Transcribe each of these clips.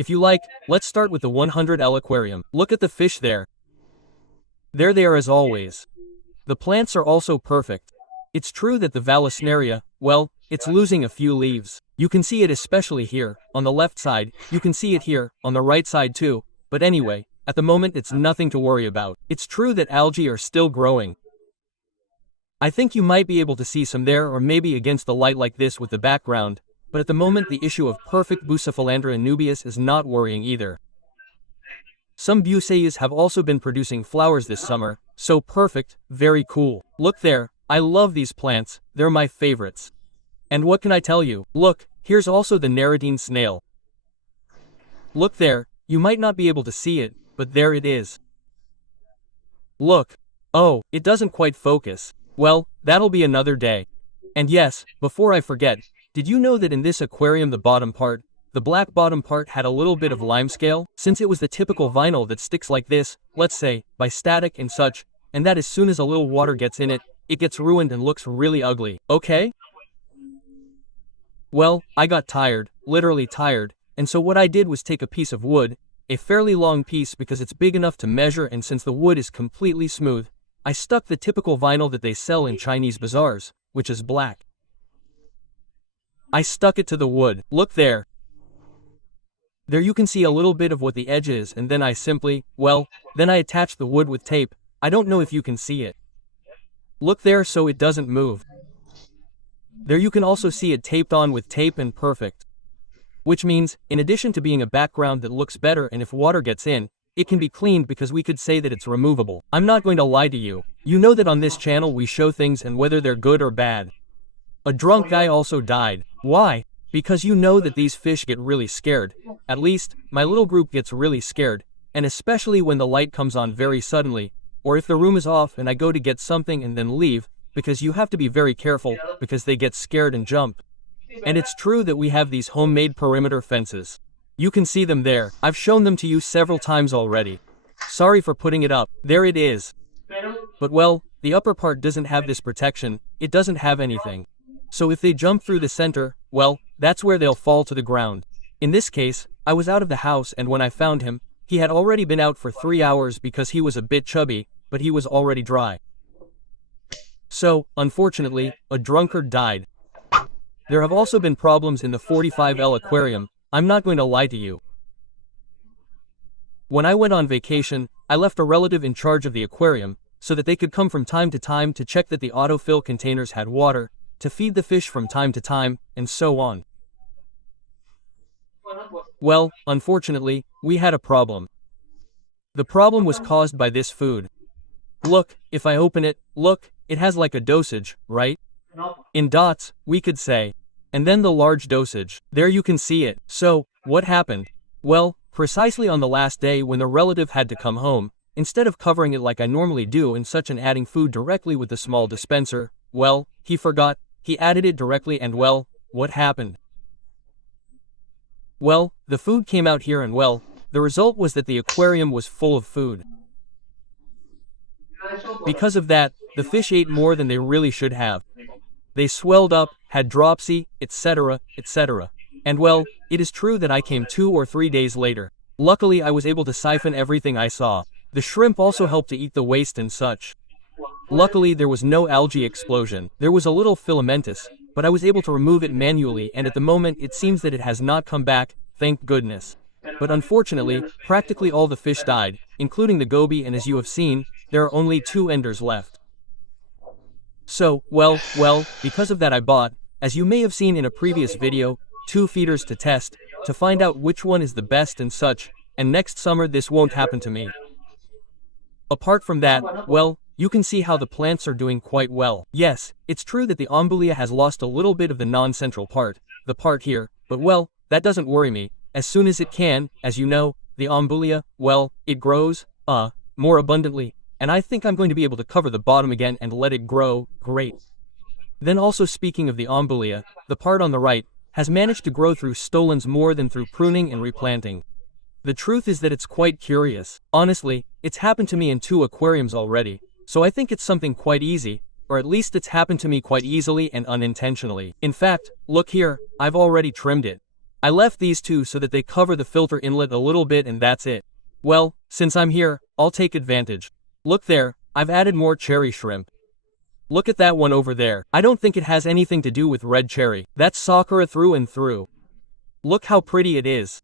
If you like, let's start with the 100L aquarium. Look at the fish there. There they are as always. The plants are also perfect. It's true that the Vallisneria, well, it's losing a few leaves. You can see it especially here, on the left side, you can see it here, on the right side too, but anyway, at the moment it's nothing to worry about. It's true that algae are still growing. I think you might be able to see some there or maybe against the light like this with the background, but at the moment the issue of perfect Bucephalandra nubius is not worrying either. Some Buceus have also been producing flowers this summer, so perfect, very cool. Look there, I love these plants, they're my favorites. And what can I tell you? Look, here's also the Nereidine snail. Look there, you might not be able to see it, but there it is. Look. Oh, it doesn't quite focus. Well, that'll be another day. And yes, before I forget, did you know that in this aquarium the bottom part, the black bottom part had a little bit of limescale, since it was the typical vinyl that sticks like this, let's say, by static and such, and that as soon as a little water gets in it, it gets ruined and looks really ugly, okay? Well, I got tired, literally tired, and so what I did was take a piece of wood, a fairly long piece because it's big enough to measure, and since the wood is completely smooth, I stuck the typical vinyl that they sell in Chinese bazaars, which is black. I stuck it to the wood. Look there. There you can see a little bit of what the edge is, and then I simply, well, then I attached the wood with tape. I don't know if you can see it. Look there so it doesn't move. There you can also see it taped on with tape and perfect. Which means, in addition to being a background that looks better and if water gets in, it can be cleaned because we could say that it's removable. I'm not going to lie to you. You know that on this channel we show things and whether they're good or bad. A drunk guy also died. Why? Because you know that these fish get really scared. At least, my little group gets really scared, and especially when the light comes on very suddenly, or if the room is off and I go to get something and then leave, because you have to be very careful, because they get scared and jump. And it's true that we have these homemade perimeter fences. You can see them there. I've shown them to you several times already. Sorry for putting it up. There it is. But well, the upper part doesn't have this protection, it doesn't have anything. So if they jump through the center, well, that's where they'll fall to the ground. In this case, I was out of the house and when I found him, he had already been out for 3 hours because he was a bit chubby, but he was already dry. So, unfortunately, a drunkard died. There have also been problems in the 45L aquarium, I'm not going to lie to you. When I went on vacation, I left a relative in charge of the aquarium, so that they could come from time to time to check that the autofill containers had water, to feed the fish from time to time, and so on. Well, unfortunately, we had a problem. The problem was caused by this food. Look, if I open it, look, it has like a dosage, right? In dots, we could say. And then the large dosage. There you can see it. So, what happened? Well, precisely on the last day when the relative had to come home, instead of covering it like I normally do and such and adding food directly with the small dispenser, well, he forgot, he added it directly and well, what happened? Well, the food came out here and well, the result was that the aquarium was full of food. Because of that, the fish ate more than they really should have. They swelled up, had dropsy, etc., etc. And well, it is true that I came 2 or 3 days later. Luckily I was able to siphon everything I saw. The shrimp also helped to eat the waste and such. Luckily there was no algae explosion. There was a little filamentous, but I was able to remove it manually and at the moment it seems that it has not come back, thank goodness. But unfortunately, practically all the fish died, including the goby, and as you have seen, there are only 2 enders left. So, well, because of that I bought, as you may have seen in a previous video, 2 feeders to test, to find out which one is the best and such, and next summer this won't happen to me. Apart from that, well, you can see how the plants are doing quite well. Yes, it's true that the ombulia has lost a little bit of the non-central part, the part here, but well, that doesn't worry me. As soon as it can, as you know, the ombulia, well, it grows, more abundantly, and I think I'm going to be able to cover the bottom again and let it grow, great. Then also speaking of the ombulia, the part on the right, has managed to grow through stolons more than through pruning and replanting. The truth is that it's quite curious. Honestly, it's happened to me in 2 aquariums already, so I think it's something quite easy, or at least it's happened to me quite easily and unintentionally. In fact, look here, I've already trimmed it. I left these two so that they cover the filter inlet a little bit and that's it. Well, since I'm here, I'll take advantage. Look there, I've added more cherry shrimp. Look at that one over there. I don't think it has anything to do with red cherry. That's Sakura through and through. Look how pretty it is.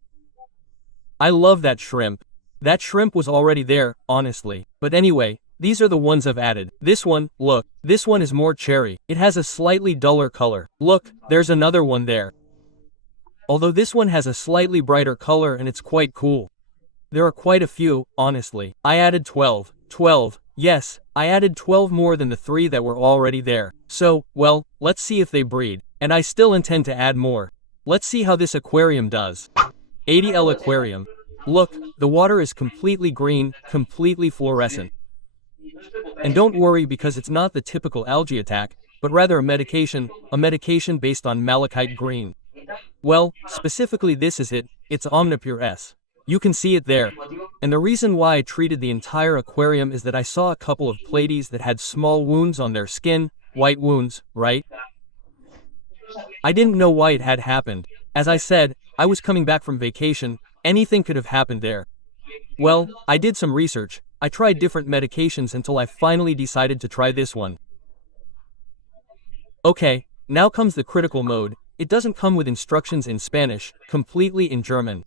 I love that shrimp. That shrimp was already there, honestly. But anyway, these are the ones I've added. This one, look, this one is more cherry. It has a slightly duller color. Look, there's another one there. Although this one has a slightly brighter color and it's quite cool. There are quite a few, honestly. I added 12. 12. Yes, I added 12 more than the 3 that were already there. So, well, let's see if they breed. And I still intend to add more. Let's see how this aquarium does. 80L aquarium. Look, the water is completely green, completely fluorescent. And don't worry because it's not the typical algae attack, but rather a medication based on malachite green. Well, specifically this is it, it's Omnipure S. You can see it there. And the reason why I treated the entire aquarium is that I saw a couple of platies that had small wounds on their skin, white wounds, right? I didn't know why it had happened. As I said, I was coming back from vacation, anything could have happened there. Well, I did some research, I tried different medications until I finally decided to try this one. Okay, now comes the critical mode. It doesn't come with instructions in Spanish, completely in German.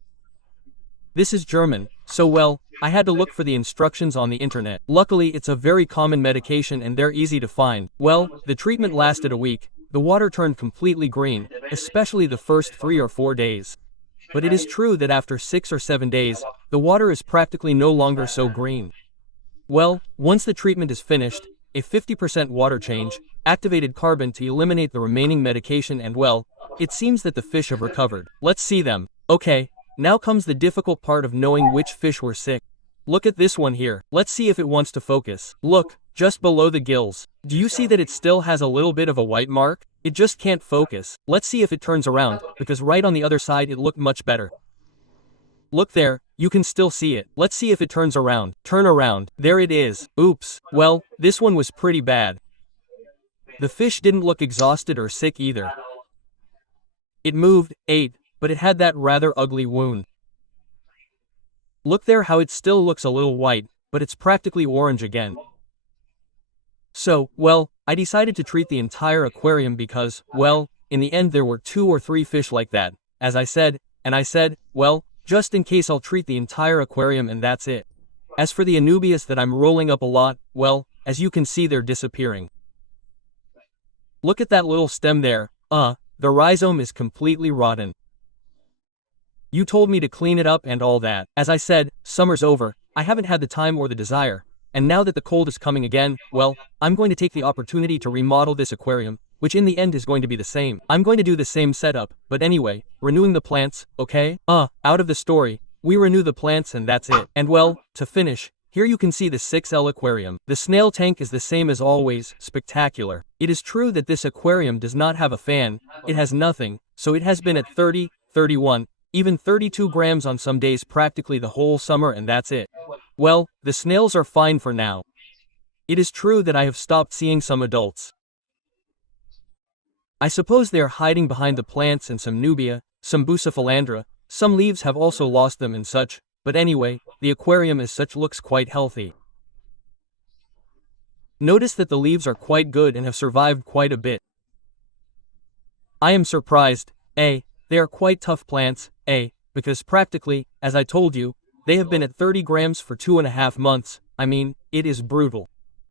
This is German, so well, I had to look for the instructions on the internet. Luckily, it's a very common medication and they're easy to find. Well, the treatment lasted a week. The water turned completely green, especially the first 3 or 4 days. But it is true that after 6 or 7 days, the water is practically no longer so green. Well, once the treatment is finished, a 50% water change activated carbon to eliminate the remaining medication and well, it seems that the fish have recovered. Let's see them. Okay, now comes the difficult part of knowing which fish were sick. Look at this one here. Let's see if it wants to focus. Look, just below the gills. Do you see that it still has a little bit of a white mark? It just can't focus. Let's see if it turns around, because right on the other side it looked much better. Look there, you can still see it. Let's see if it turns around. Turn around. There it is. Oops. Well, this one was pretty bad. The fish didn't look exhausted or sick either. It moved, ate, but it had that rather ugly wound. Look there how it still looks a little white, but it's practically orange again. So, well, I decided to treat the entire aquarium because, well, in the end there were 2 or 3 fish like that, as I said, and I said, well, just in case I'll treat the entire aquarium and that's it. As for the Anubias that I'm rolling up a lot, well, as you can see they're disappearing. Look at that little stem there, the rhizome is completely rotten. You told me to clean it up and all that. As I said, summer's over, I haven't had the time or the desire, and now that the cold is coming again, well, I'm going to take the opportunity to remodel this aquarium, which in the end is going to be the same. I'm going to do the same setup, but anyway, renewing the plants, okay? Out of the story, we renew the plants and that's it. And well, to finish, here you can see the 6L aquarium. The snail tank is the same as always, spectacular. It is true that this aquarium does not have a fan, it has nothing, so it has been at 30, 31, even 32 grams on some days practically the whole summer and that's it. Well, the snails are fine for now. It is true that I have stopped seeing some adults. I suppose they are hiding behind the plants and some nubia, some bucephalandra, some leaves have also lost them and such, but anyway, the aquarium as such looks quite healthy. Notice that the leaves are quite good and have survived quite a bit. I am surprised, they are quite tough plants, because practically, as I told you, they have been at 30 grams for 2.5 months, I mean, it is brutal.